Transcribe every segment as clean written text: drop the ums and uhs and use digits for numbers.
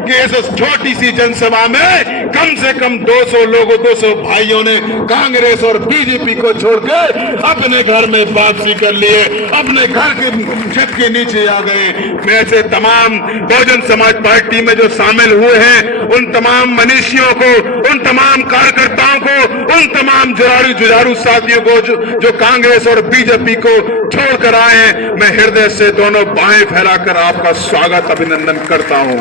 कि इस छोटी सी जनसभा में कम से कम 200 लोगों 200 भाइयों ने कांग्रेस और बीजेपी को छोड़कर अपने घर में वापसी कर लिए, अपने घर के छत के नीचे आ गए। मैं ऐसे तमाम बहुजन समाज पार्टी में जो शामिल हुए हैं उन तमाम मनीषियों को, उन तमाम कार्यकर्ताओं को, उन तमाम जुझारू साथियों को जो कांग्रेस और बीजेपी को छोड़कर आए हैं, मैं हृदय से दोनों बाहें फैलाकर आपका स्वागत अभिनंदन करता हूं।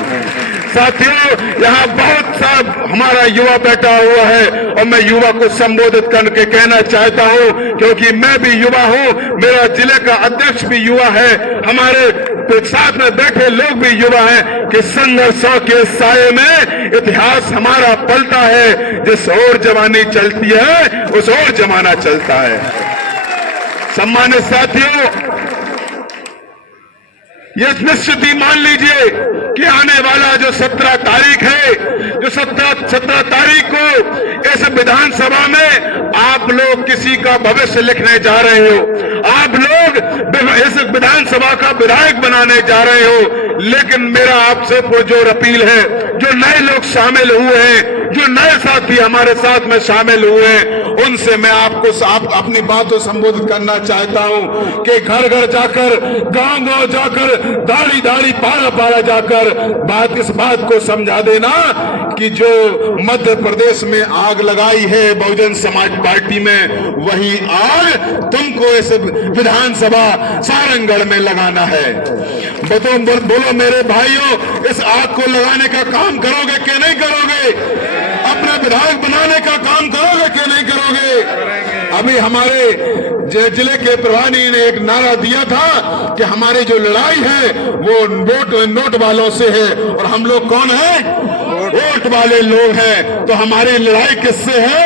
साथियों, यहाँ बहुत सा हमारा युवा बैठा हुआ है और मैं युवा को संबोधित करके कहना चाहता हूं, क्योंकि मैं भी युवा हूं, मेरा जिले का अध्यक्ष भी युवा है, हमारे साथ में बैठे लोग भी युवा हैं, कि संघर्षों के साये में इतिहास हमारा पलटा है, जिस ओर जवानी चलती है उस ओर जमाना चलता है। सम्मानित साथियों, ये निश्चित ही मान लीजिए कि आने वाला जो 17 तारीख है, जो 17 तारीख को इस विधानसभा में आप लोग किसी का भविष्य लिखने जा रहे हो, आप लोग इस विधानसभा का विधायक बनाने जा रहे हो। लेकिन मेरा आपसे पुरजोर अपील है, जो नए लोग शामिल हुए हैं, जो नए साथी हमारे साथ में शामिल हुए हैं, उनसे मैं आपको अपनी बातों संबोधित करना चाहता हूं कि घर घर जाकर, गांव गांव जाकर, दाढ़ी दाढ़ी पारा पारा जाकर इस बात को समझा देना कि जो मध्य प्रदेश में आग लगाई है बहुजन समाज पार्टी में, वही आग तुमको इस विधानसभा सारंगढ़ में लगाना है। बोलो मेरे भाइयों, इस आग को लगाने का काम करोगे कि नहीं करोगे? अपना विधायक बनाने का काम करोगे कि नहीं करोगे? अभी हमारे जिले के प्रभारी ने एक नारा दिया था कि हमारी जो लड़ाई है वो नोट वालों से है, और हम लोग कौन है? वोट वाले लोग हैं। तो हमारी लड़ाई किससे है?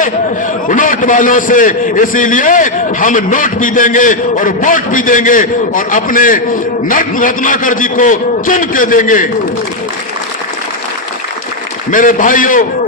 नोट वालों से। इसीलिए हम नोट भी देंगे और वोट भी देंगे और अपने रत्नाकर जी को चुन के देंगे। मेरे भाइयों,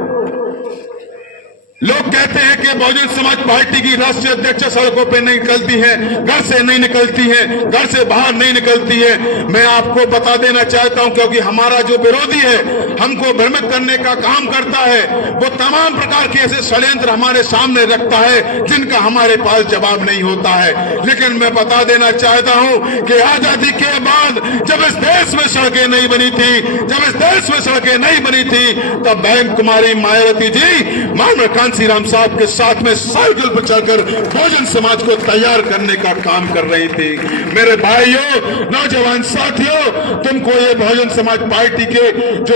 लोग कहते हैं कि बहुजन समाज पार्टी की राष्ट्रीय अध्यक्ष सड़कों पे नहीं निकलती है, घर से नहीं निकलती है, घर से बाहर नहीं निकलती है। मैं आपको बता देना चाहता हूं, क्योंकि हमारा जो विरोधी है, हमको भ्रमित करने का काम करता है, वो तमाम प्रकार के ऐसे षड्यंत्र हमारे सामने रखता है जिनका हमारे पास जवाब नहीं होता है। लेकिन मैं बता देना चाहता हूं कि आजादी के बाद जब इस देश में सड़कें नहीं बनी थी, जब इस देश में सड़कें नहीं बनी थी, तब बहन कुमारी मायावती जी मानव कांसी राम साहब के साथ में साइकिल पर चढ़कर बहुजन समाज को तैयार करने का काम कर रही थी। मेरे भाइयों, नौजवान साथियों, तुमको ये बहुजन समाज पार्टी के जो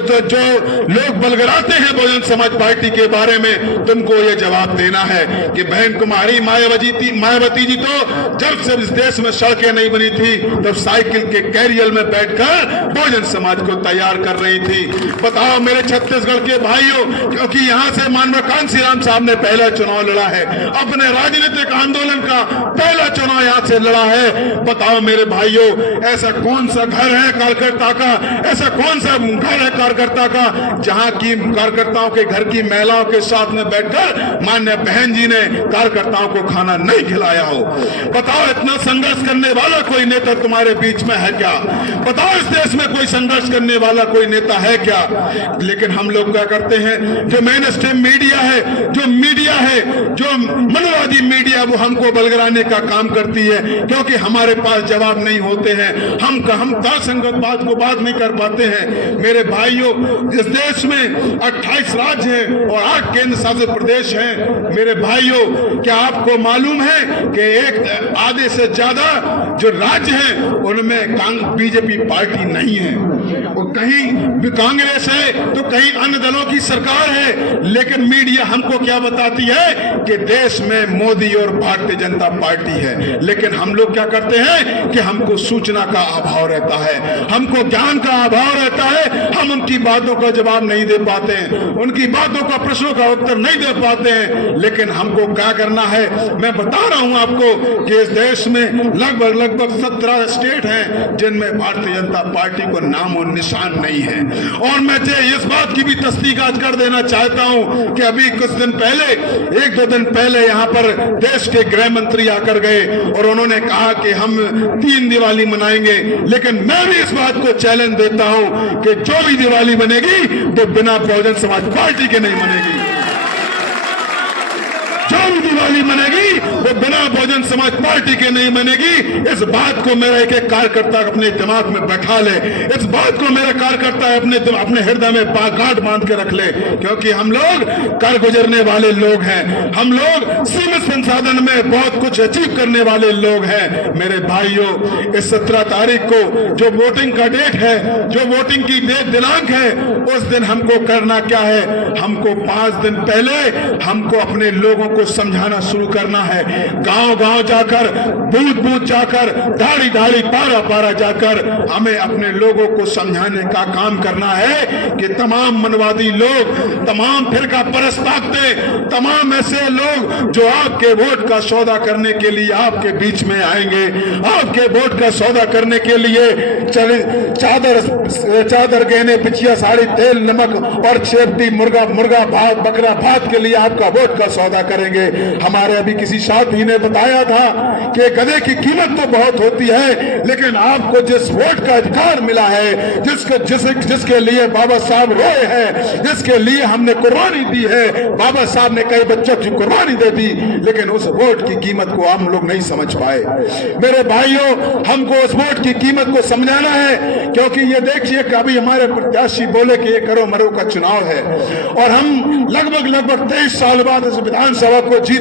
लोग बलगराते हैं बहुजन समाज पार्टी के बारे में, तुमको ये जवाब देना है कि बहन कुमारी मायावती जी तो जब से इस देश में सड़कें नहीं बनी थी तब साइकिल के कैरियर में बैठकर बहुजन समाज को तैयार कर रही थी। बताओ मेरे छत्तीसगढ़ के भाइयों, क्योंकि यहाँ से मानव कांसी राम साहब ने पहला चुनाव लड़ा है, अपने राजनीतिक आंदोलन का पहला चुनाव यहां से लड़ा है। बताओ मेरे भाइयों, ऐसा कौन सा घर है कार्यकर्ता का, ऐसा कौन सा घर है कार्यकर्ता का जहां की कार्यकर्ताओं के घर की महिलाओं के साथ में बैठकर मान्य बहन जी ने कार्यकर्ताओं को खाना नहीं खिलाया हो? बताओ, इतना संघर्ष करने वाला कोई नेता तुम्हारे बीच में है क्या? बताओ, इस देश में कोई संघर्ष करने वाला कोई नेता है क्या? लेकिन हम लोग क्या करते हैं, जो मेन स्ट्रीम मीडिया है, जो मीडिया है, जो मनोवादी मीडिया, वो हमको बलगराने का काम करती है, क्योंकि हमारे पास जवाब नहीं होते हैं। हम तर्कसंगत बात को बात नहीं कर पाते हैं। मेरे भाइयों, इस देश में 28 राज्य हैं और 8 केंद्र शासित प्रदेश हैं। मेरे भाइयों, क्या आपको मालूम है कि एक आधे से ज्यादा जो राज्य हैं उनमें बीजेपी पार्टी नहीं है, और कहीं कांग्रेस है तो कहीं अन्य दलों की सरकार है। लेकिन मीडिया हमको क्या बताती है कि देश में मोदी और भारतीय जनता पार्टी है। लेकिन हम लोग क्या करते हैं कि हमको सूचना का अभाव रहता है, हमको ज्ञान का अभाव रहता है, हम उनकी बातों का जवाब नहीं दे पाते हैं, उनकी बातों का, प्रश्नों का उत्तर नहीं दे पाते हैं। लेकिन हमको क्या करना है, मैं बता रहा हूं आपको कि इस देश में लगभग 17 स्टेट हैं जिनमें भारतीय जनता पार्टी को नाम और निशान नहीं है। और मैं इस बात की भी तस्दीक आज कर देना चाहता हूं कि अभी कुछ दिन पहले, 1-2 दिन पहले यहाँ पर देश के गृह मंत्री आकर गए और उन्होंने कहा कि हम 3 दिवाली मनाएंगे। लेकिन मैं भी इस बात को चैलेंज देता हूं कि जो भी दिवाली दिवाली बनेगी तो बिना बहुजन समाज पार्टी के नहीं बनेगी। जो भी दिवाली बनेगी वो बिना बहुजन समाज पार्टी के नहीं बनेगी। इस बात को मेरा एक एक कार्यकर्ता अपने दिमाग में बैठा ले, इस बात को मेरा कार्यकर्ता अपने हृदय में गांठ बांध के रख ले, क्योंकि हम लोग कर गुजरने वाले लोग हैं, हम लोग सीमित संसाधन में बहुत कुछ अचीव करने वाले लोग हैं। मेरे भाइयों, इस 17 तारीख को जो वोटिंग का डेट है, जो वोटिंग की दिनांक है, उस दिन हमको करना क्या है? हमको 5 दिन पहले हमको अपने लोगों को समझाना शुरू करना है। गांव गांव जाकर, बूथ बूथ जाकर, दाढ़ी दाढ़ी पारा पारा जाकर हमें अपने लोगों को समझाने का काम करना है कि तमाम मनवादी लोग, तमाम फिरका परस्त ताकतें, तमाम ऐसे लोग जो आपके वोट का सौदा करने के लिए आपके बीच में आएंगे, आपके वोट का सौदा करने के लिए चादर गहने, बिछिया साड़ी, तेल, नमक और चेपटी, मुर्गा भात, बकरा भात के लिए आपका वोट का सौदा करेंगे। हमारे अभी किसी साथी ने बताया था कि गधे की कीमत तो बहुत होती है, लेकिन आपको जिस वोट का अधिकार मिला है, जिसके लिए बाबा साहब रोए हैं, जिसके लिए हमने कुर्बानी दी है, बाबा साहब ने कई बच्चों की कुर्बानी दे दी, लेकिन उस वोट की कीमत को हम लोग नहीं समझ पाए। मेरे भाइयों, हमको उस वोट की कीमत को समझाना है, क्योंकि ये देखिए कि अभी हमारे प्रत्याशी बोले कि ये करो मरो का चुनाव है और हम लगभग 23 साल बाद इस विधानसभा को जीत